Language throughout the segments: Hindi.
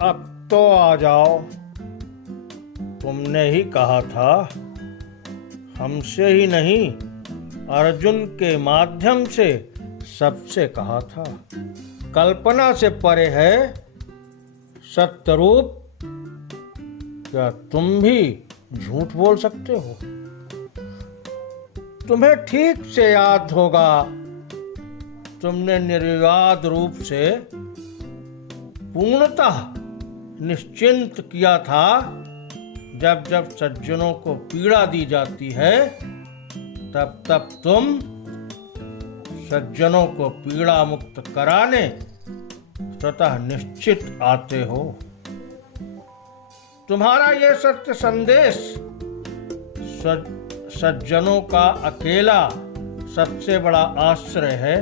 अब तो आ जाओ। तुमने ही कहा था, हमसे ही नहीं अर्जुन के माध्यम से सबसे कहा था। कल्पना से परे है सत्यरूप। क्या तुम भी झूठ बोल सकते हो? तुम्हें ठीक से याद होगा, तुमने निर्विवाद रूप से पूर्णतः निश्चिंत किया था। जब जब सज्जनों को पीड़ा दी जाती है, तब तब तुम सज्जनों को पीड़ा मुक्त कराने स्वतः निश्चित आते हो। तुम्हारा यह सत्य संदेश सज्जनों का अकेला सबसे बड़ा आश्रय है।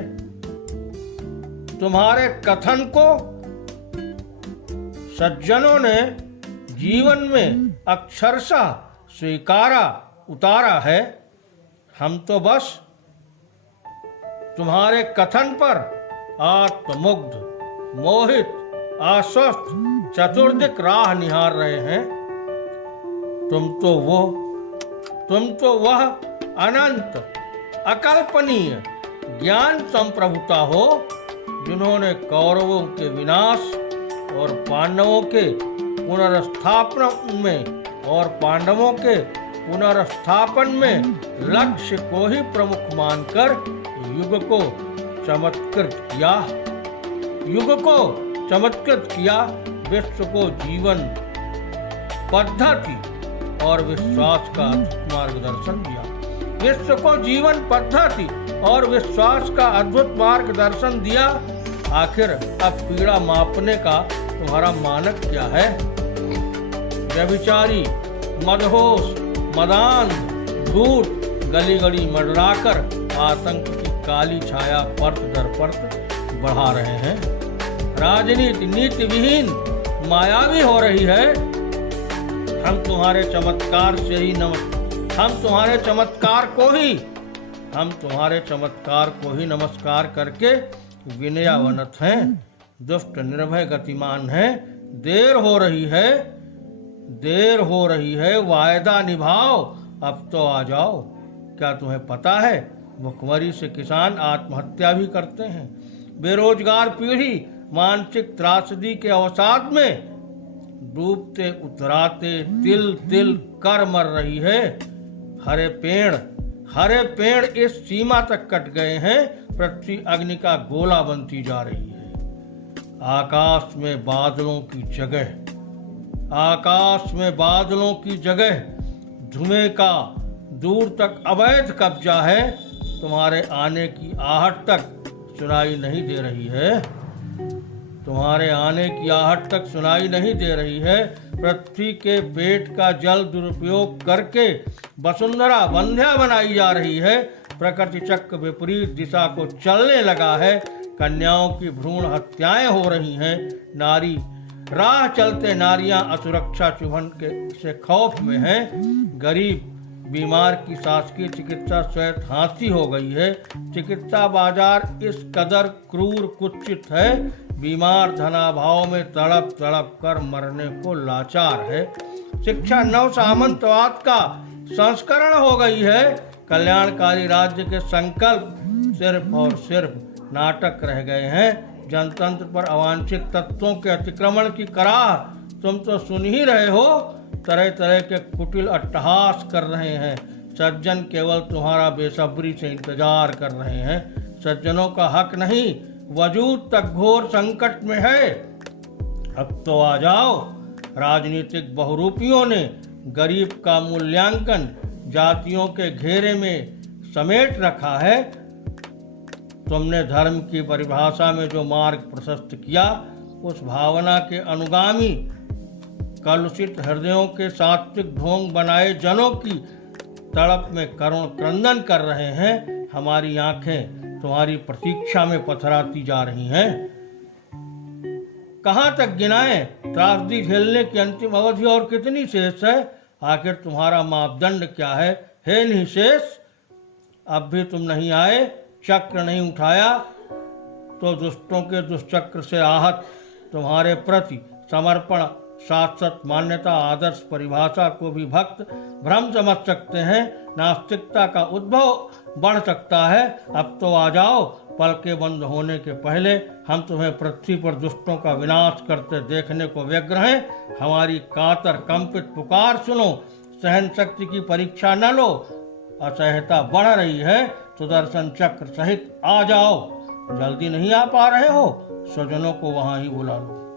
तुम्हारे कथन को सज्जनों ने जीवन में अक्षरशः स्वीकारा उतारा है। हम तो बस तुम्हारे कथन पर आत्ममुग्ध, मोहित, आश्वस्त, चतुर्दिक राह निहार रहे हैं। तुम तो वह अनंत, अकल्पनीय ज्ञान संप्रभुता हो, जिन्होंने कौरवों के विनाश और पांडवों के पुनर्स्थापन में लक्ष्य को ही प्रमुख मानकर युग को चमत्कृत किया। विश्व को जीवन पद्धति और विश्वास का अद्भुत मार्गदर्शन दिया। आखिर अब पीड़ा मापने का तुम्हारा मानक क्या है? व्यभिचारी, मदहोश, मदान, धूर्त गली गली मंडराकर आतंक की काली छाया परत दर परत बढ़ा रहे हैं। राजनीति नीति विहीन मायावी हो रही है। हम तुम्हारे चमत्कार को ही नमस्कार करके विनयावनत हैं। दुष्ट निर्भय गतिमान है। देर हो रही है, वायदा निभाओ। अब तो आ जाओ। क्या तुम्हें पता है, भुखमरी से किसान आत्महत्या भी करते हैं। बेरोजगार पीढ़ी मानसिक त्रासदी के अवसाद में डूबते उतराते तिल तिल कर मर रही है। हरे पेड़ इस सीमा तक कट गए हैं, पृथ्वी अग्नि का गोला बनती जा रही है। आकाश में बादलों की जगह धुएं का दूर तक अवैध कब्जा है। तुम्हारे आने की आहट तक सुनाई नहीं दे रही है। पृथ्वी के पेट का जल दुरुपयोग करके वसुंधरा वंध्या बनाई जा रही है। प्रकृति चक्र विपरीत दिशा को चलने लगा है। कन्याओं की भ्रूण हत्याएं हो रही हैं। राह चलते नारियां असुरक्षा चुभन से खौफ में हैं। गरीब बीमार की शासकीय चिकित्सा स्वयं हाथी हो गई है। चिकित्सा बाजार इस कदर क्रूर कुत्सित है, बीमार धनाभाव में तड़प तड़प कर मरने को लाचार है। शिक्षा नव सामंतवाद का संस्करण हो गई है। कल्याणकारी राज्य के संकल्प सिर्फ और सिर्फ नाटक रह गए हैं। जनतंत्र पर अवांछित तत्वों के अतिक्रमण की कराह तुम तो सुन ही रहे हो। तरह तरह के कुटिल अट्टहास कर रहे हैं। सज्जन केवल तुम्हारा बेसब्री से इंतजार कर रहे हैं। सज्जनों का हक नहीं, वजूद तक घोर संकट में है। अब तो आ जाओ। राजनीतिक बहुरूपियों ने गरीब का मूल्यांकन जातियों के घेरे में समेट रखा है। तुमने धर्म की परिभाषा में जो मार्ग प्रशस्त किया, उस भावना के अनुगामी कलुषित हृदयों के सात्विक ढोंग बनाए जनों की तड़प में करुण क्रंदन कर रहे हैं। हमारी आंखें तुम्हारी प्रतीक्षा में पथराती जा रही हैं। कहां तक गिनाएं? त्रासदी झेलने की अंतिम अवधि और कितनी शेष है? आखिर तुम्हारा मापदंड क्या है? हे निःशेष, अब भी तुम नहीं आए, चक्र नहीं उठाया, तो दुष्टों के दुष्चक्र से आहत तुम्हारे प्रति समर्पण, शाश्वत मान्यता, आदर्श परिभाषा को भी भक्त भ्रम समझ सकते हैं। नास्तिकता का उद्भव बढ़ सकता है। अब तो आ जाओ, पलके बंद होने के पहले हम तुम्हें पृथ्वी पर दुष्टों का विनाश करते देखने को व्यग्र हैं। हमारी कातर कंपित पुकार सुनो, सहन शक्ति की परीक्षा न लो। असह्यता बढ़ रही है, सुदर्शन चक्र सहित आ जाओ। जल्दी नहीं आ पा रहे हो, स्वजनों को वहां ही बुला लो।